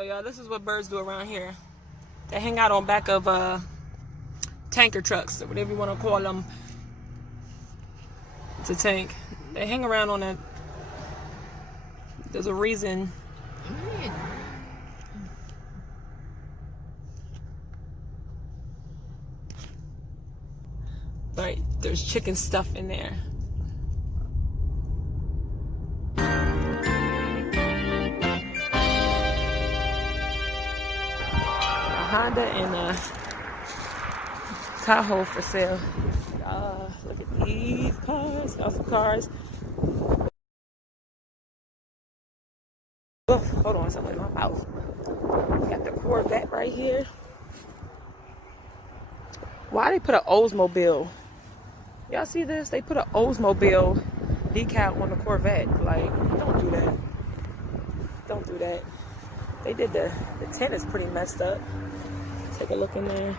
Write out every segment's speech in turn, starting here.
So y'all, this is what birds do around here. They hang out on back of tanker trucks, or whatever you want to call them. It's a tank. They hang around on that. There's a reason. Right, there's chicken stuff in there. A Honda and a Tahoe for sale. Look at these cars, awesome cars. Oh, hold on, something in my mouth. Got the Corvette right here. Why they put an Oldsmobile? Y'all see this? They put an Oldsmobile decal on the Corvette. Like, don't do that. Don't do that. They did the tent is pretty messed up. Take a look in there.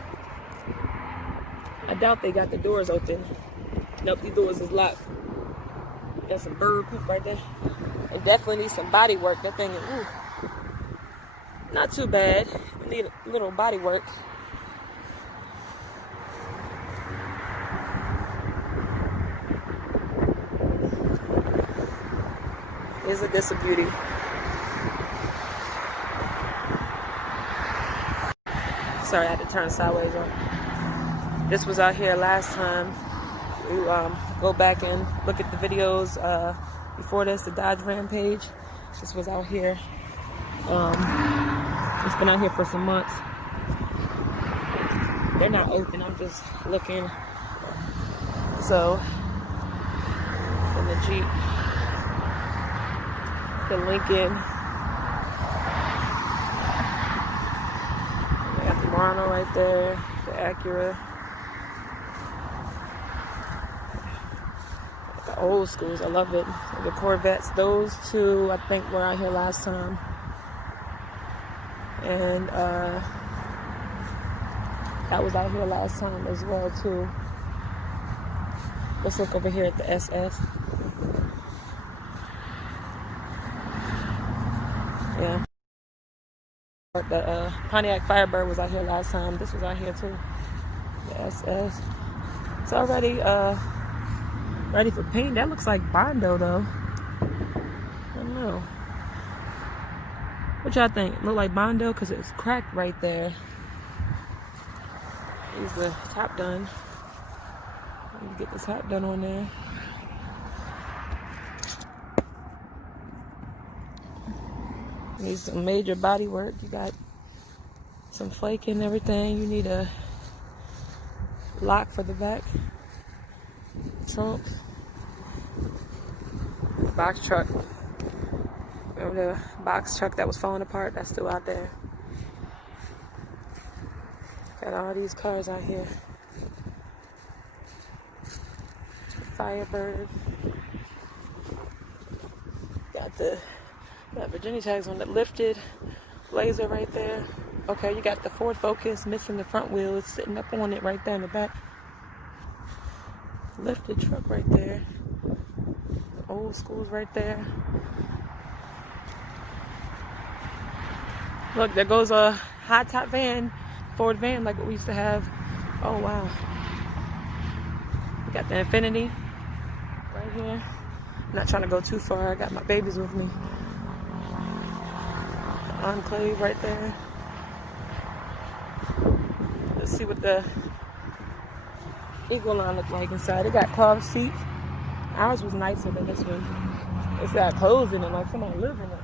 I doubt they got the doors open. Nope, these doors is locked. Got some bird poop right there. It definitely needs some body work. That thing is, ooh, not too bad. It need a little body work. Isn't this a beauty? Sorry, I had to turn sideways on. This was out here last time. We go back and look at the videos before this, the Dodge Rampage. This was out here. It's been out here for some months. They're not open. I'm just looking. So, in the Jeep, the Lincoln. We got the Murano right there, the Acura. The old schools, I love it. The Corvettes, those two I think were out here last time. And that was out here last time as well too. Let's look over here at the SS. Yeah. The Pontiac Firebird was out here last time. This was out here too. The SS. It's already ready for paint. That looks like Bondo though. I don't know. What y'all think? Look like Bondo because it's cracked right there. Here's the top done. Let me get the top done on there. Needs some major body work. You got some flake and everything. You need a lock for the back. Trunk. Box truck. Remember the box truck that was falling apart? That's still out there. Got all these cars out here. Firebird. Got Virginia tags on the lifted Blazer right there. Okay, you got the Ford Focus missing the front wheel. It's sitting up on it right there in the back. Lifted truck right there. The old schools right there. Look, there goes a high top van, Ford van like what we used to have. Oh wow. We got the Infinity right here. I'm not trying to go too far. I got my babies with me. The Enclave right there. Let's see what the Eagle line look like inside. It got cloth seats. Ours was nicer than this one. It's got clothes in it, like somebody lived in it.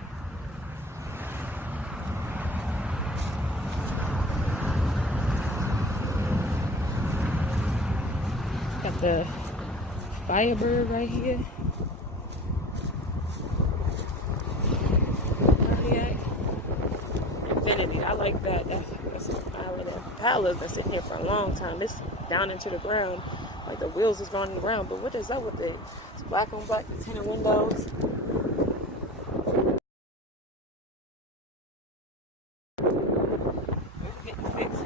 Got the Firebird right here. Pontiac. Infinity. I like that. That's an island. Impala's been sitting here for a long time. It's down into the ground. Like the wheels is going in the ground. But what is up with it? It's black on black, the tinted windows. It's getting fixed.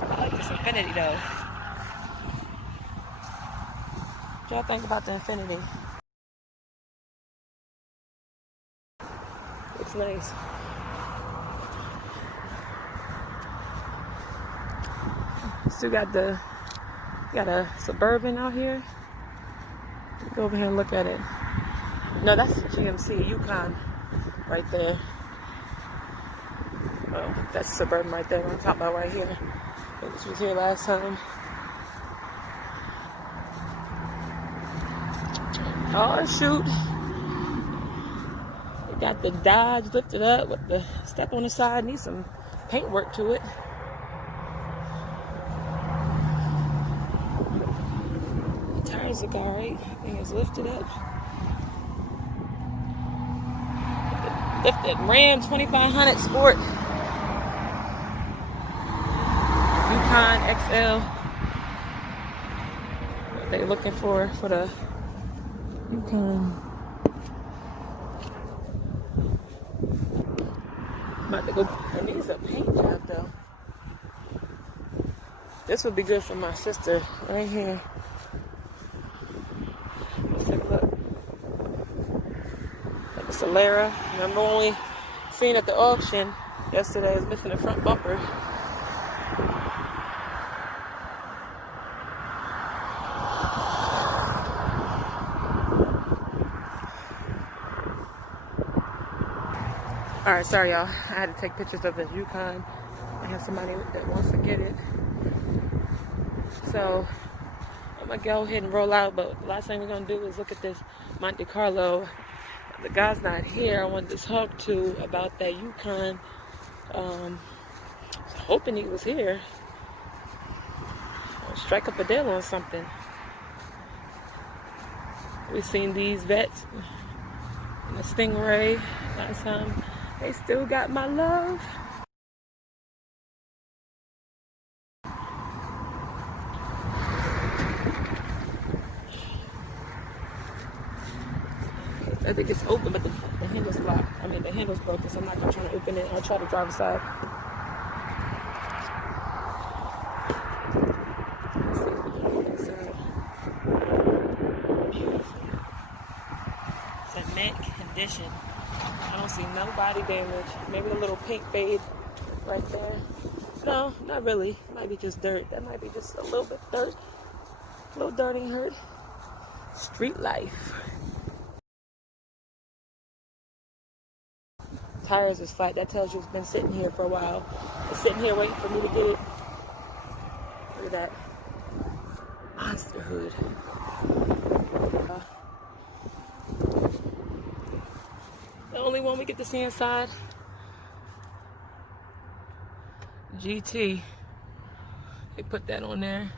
I like this Infinity though. What y'all think about the Infinity? looks nice. Still got a Suburban out here. Go over here and look at it. No, that's GMC Yukon right there. Oh, that's Suburban right there. I'm talking about right here. This was here last time. Oh shoot! We got the Dodge lifted up with the step on the side. Needs some paint work to it. The tires look alright. Thing is lifted up. Lifted Ram 2500 Sport. Yukon XL. What they looking for the Yukon. About to go. It needs a paint job though. This would be good for my sister right here. Let's take a look. Like the Solera. Remember when we seen at the auction yesterday? It's missing the front bumper. Alright, sorry y'all. I had to take pictures of the Yukon. I have somebody that wants to get it. So, I'm going to go ahead and roll out. But the last thing we're going to do is look at this Monte Carlo. The guy's not here. I wanted to talk to about that Yukon. I was hoping he was here. I'll strike up a deal on something. We've seen these vets. And the Stingray last time. They still got my love. I think it's open, but the handle's locked. I mean, the handle's broken, so I'm not gonna try to open it. I'll try to drive aside. Let's see if we can open this up. Beautiful. It's a mint condition. I don't see no body damage. Maybe a little paint fade right there. No, not really. Might be just dirt. That might be just a little bit dirt. A little dirt ain't hurt. Street life. Tires is flat. That tells you it's been sitting here for a while. It's sitting here waiting for me to get it. Look at that. Monster hood. The only one we get to see inside. GT. They put that on there.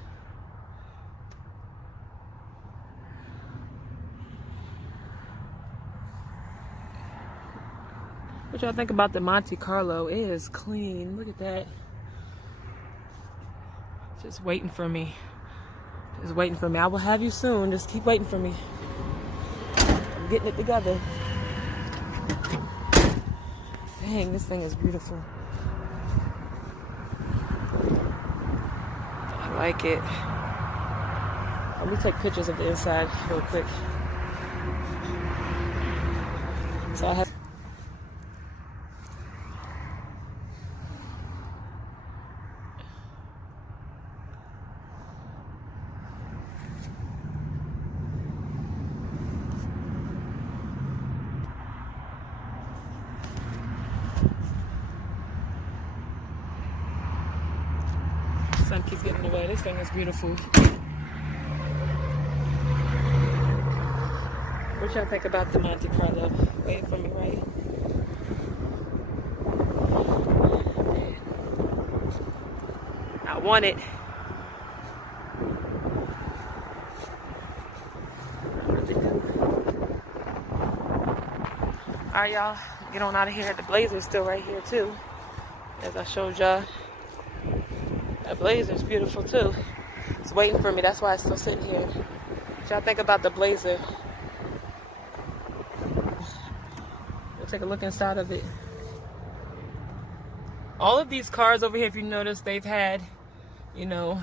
What y'all think about the Monte Carlo? It is clean. Look at that. Just waiting for me. Just waiting for me. I will have you soon. Just keep waiting for me. I'm getting it together. Dang, this thing is beautiful. I like it. Let me take pictures of the inside real quick. So I have sun keeps getting away. This thing is beautiful. What y'all think about the Monte Carlo? Waiting for me, right? I want it. I really do. Alright, y'all. Get on out of here. The Blazer's still right here, too. As I showed y'all. That Blazer's beautiful too. It's waiting for me. That's why it's still sitting here. What y'all think about the Blazer? We'll take a look inside of it. All of these cars over here, if you notice, they've had, you know,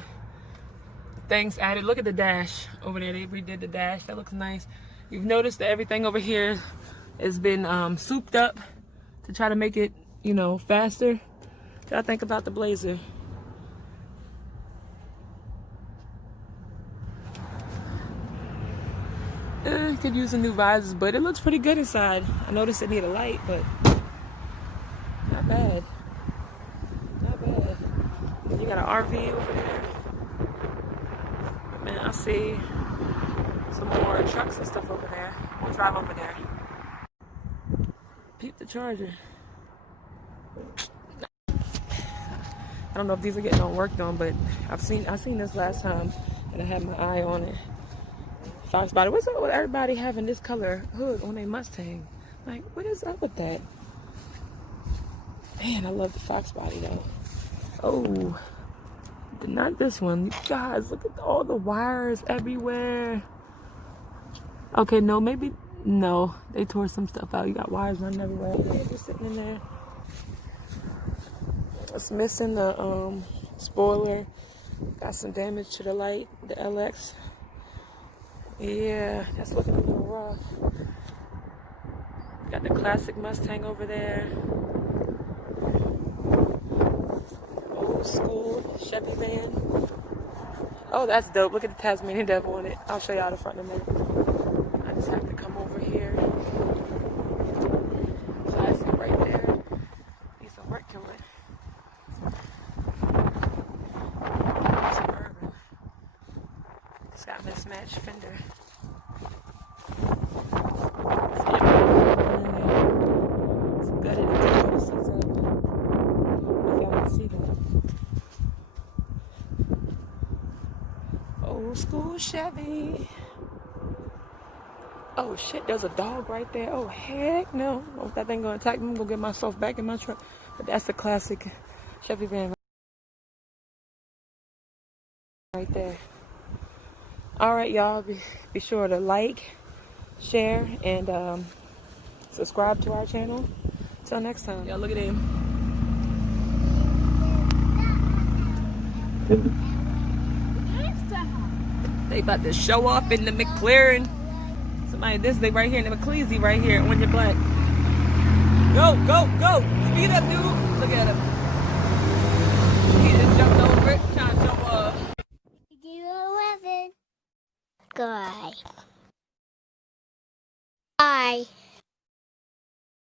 things added. Look at the dash over there. They redid the dash. That looks nice. You've noticed that everything over here has been souped up to try to make it, you know, faster. What y'all think about the Blazer? Could use some new visors, but it looks pretty good inside. I noticed it need a light, but not bad. Not bad. You got an RV over there. Man, I see some more trucks and stuff over there. We'll drive over there. Peep the Charger. I don't know if these are getting worked on, but I seen this last time and I had my eye on it. Fox body. What's up with everybody having this color hood on a Mustang? Like, what is up with that? Man, I love the Fox body though. Oh, not this one. You guys, look at all the wires everywhere. Okay, no, maybe, no. They tore some stuff out. You got wires running everywhere. They're just sitting in there. It's missing the spoiler. Got some damage to the light, the LX. Yeah, that's looking a little rough. Got the classic Mustang over there. Old school Chevy van. Oh, that's dope. Look at the Tasmanian Devil on it. I'll show y'all the front in a minute. I just have to come over here. Classic right there. Needs some work to it. Suburban. It's got mismatched fender. It's gutted until the seats up. If y'all can see that. Old school Chevy. Oh shit, there's a dog right there. Oh heck no. I hope that thing gonna attack me. I'm gonna get myself back in my truck. But that's the classic Chevy van right there. Alright y'all, be sure to like, share, and subscribe to our channel. Till next time. Y'all look at him. They about to show off in the McLaren. Somebody, they right here in the McLeasy right here on your black. Go, go, go. Speed up, dude. Look at him.